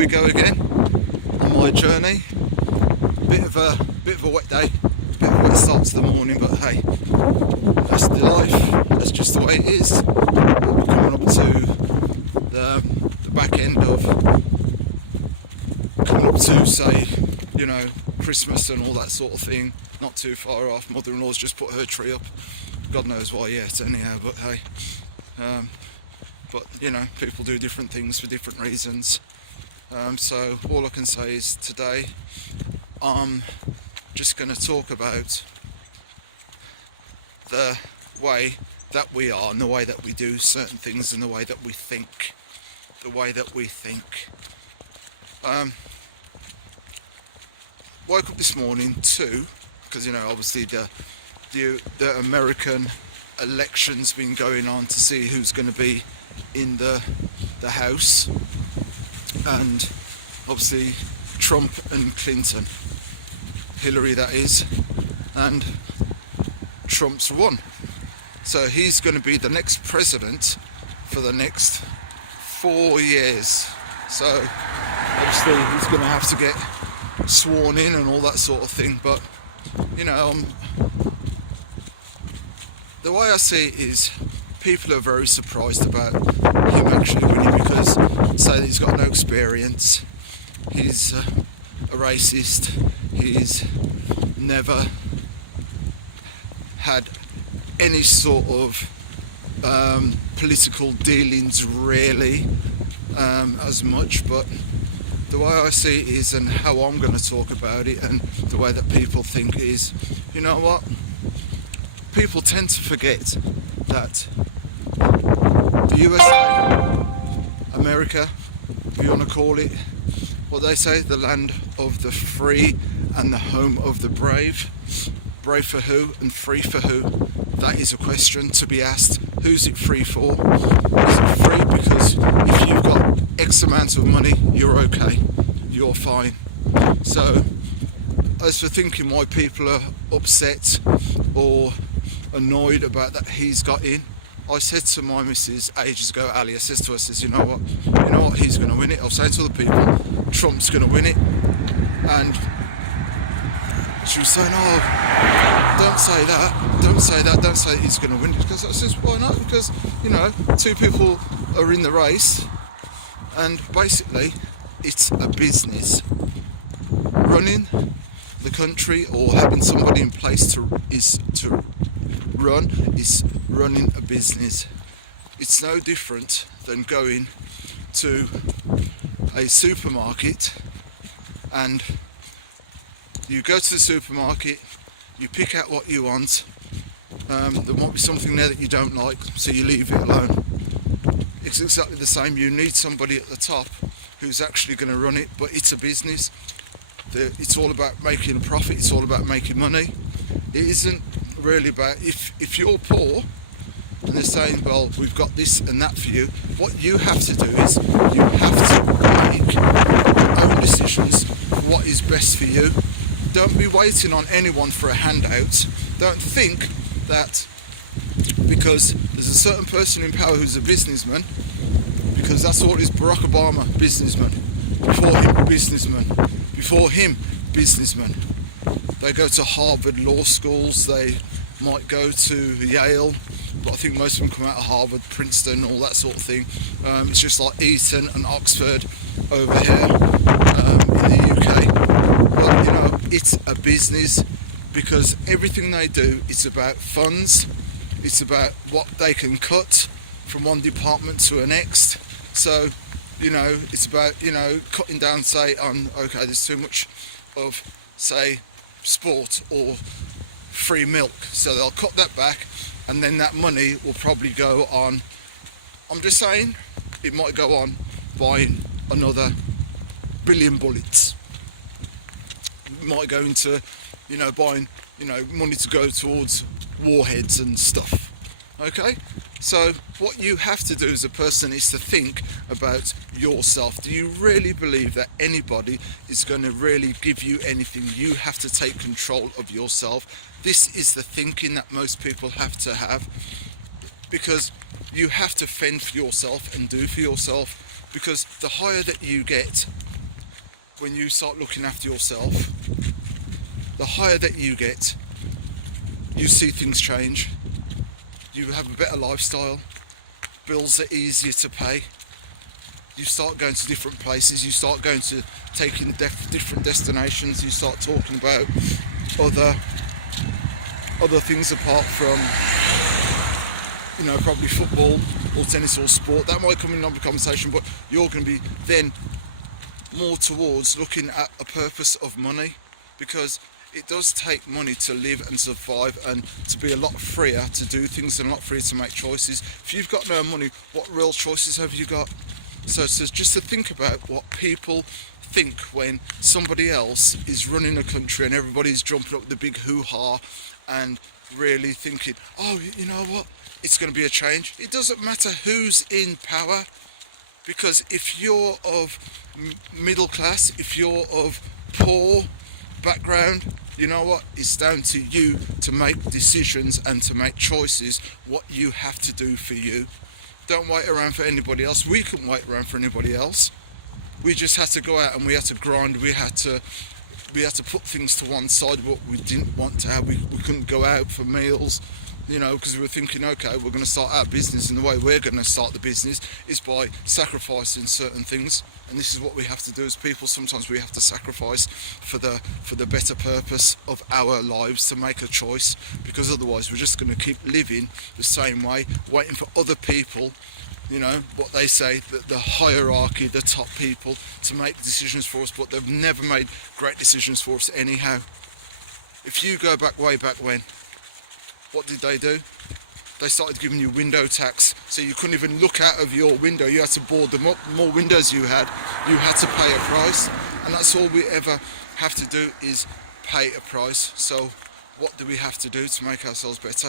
we go again on my journey. Bit of a wet day, bit of a wet start to the morning, but hey, that's the life. That's just the way it is. We're coming up to the back end of coming up to, say, you know, Christmas and all that sort of thing. Not too far off. Mother-in-law's just put her tree up. God knows why yet, anyhow. But hey, but you know, people do different things for different reasons. So all I can say is today I'm just going to talk about the way that we are and the way that we do certain things and the way that we think. Woke up this morning too, because you know, obviously the American election's been going on to see who's going to be in the House, and obviously Trump and Clinton, Hillary that is, and Trump's won. So he's going to be the next president for the next 4 years. So obviously he's going to have to get sworn in and all that sort of thing. But you know, the way I see it is people are very surprised about him actually winning, because say that he's got no experience, he's a racist, he's never had any sort of political dealings really as much. But the way I see it is, and how I'm going to talk about it, and the way that people think is, you know what, people tend to forget that the USA, America, if you want to call it, what they say, the land of the free and the home of the brave. Brave for who and free for who? That is a question to be asked. Who's it free for? Is it free because if you've got X amount of money, you're okay, you're fine? So as for thinking why people are upset or annoyed about that he's got in, I said to my missus ages ago, Ali, I says to her, says, you know what, he's going to win it. I was saying to other people, Trump's going to win it. And she was saying, oh, don't say that he's going to win it. Because I says, why not? Because, you know, two people are in the race, and basically it's a business. Running the country or having somebody in place is running a business. It's no different than going to a supermarket, and you go to the supermarket, you pick out what you want, there might be something there that you don't like, so you leave it alone. It's exactly the same. You need somebody at the top who's actually going to run it, but it's a business. It's all about making a profit, it's all about making money. It isn't really about, if you're poor and they're saying, well, we've got this and that for you, what you have to do is you have to make your own decisions for what is best for you. Don't be waiting on anyone for a handout. Don't think that because there's a certain person in power who's a businessman, because that's all it is. Barack Obama, businessman. Before him, businessman. They go to Harvard law schools, they might go to Yale, but I think most of them come out of Harvard, Princeton, all that sort of thing. It's just like Eton and Oxford over here in the UK. But you know, it's a business, because everything they do is about funds. It's about what they can cut from one department to the next. So, you know, it's about, you know, cutting down, say, on, okay, there's too much of, say, sport or free milk. So they'll cut that back, and then that money will probably go on, I'm just saying, it might go on buying another billion bullets. It might go into, you know, buying, you know, money to go towards warheads and stuff. Okay? So what you have to do as a person is to think about yourself. Do you really believe that anybody is going to really give you anything? You have to take control of yourself. This is the thinking that most people have to have, because you have to fend for yourself and do for yourself, because the higher that you get, when you start looking after yourself, the higher that you get, you see things change. You have a better lifestyle, bills are easier to pay, you start going to different places, you start going to taking different destinations, you start talking about other things apart from, probably football or tennis or sport. That might come in another conversation, but you're going to be then more towards looking at a purpose of money, because it does take money to live and survive and to be a lot freer to do things and a lot freer to make choices. If you've got no money, what real choices have you got? So just to think about what people think when somebody else is running a country and everybody's jumping up with the big hoo-ha and really thinking, oh, you know what, it's going to be a change. It doesn't matter who's in power, because if you're of middle class, if you're of poor background, you know what, it's down to you to make decisions and to make choices what you have to do for you. Don't wait around for anybody else. We couldn't wait around for anybody else. We just had to go out and we had to grind. We had to put things to one side what we didn't want to have. We couldn't go out for meals, because we were thinking, okay, we're going to start our business, and the way we're going to start the business is by sacrificing certain things. And this is what we have to do as people. Sometimes we have to sacrifice for the better purpose of our lives, to make a choice, because otherwise we're just going to keep living the same way, waiting for other people, what they say, the hierarchy, the top people, to make decisions for us, but they've never made great decisions for us anyhow. If you go back way back when, what did they do? They started giving you window tax, so you couldn't even look out of your window. You had to board them up. The more windows you had to pay a price, and that's all we ever have to do, is pay a price. So what do we have to do to make ourselves better?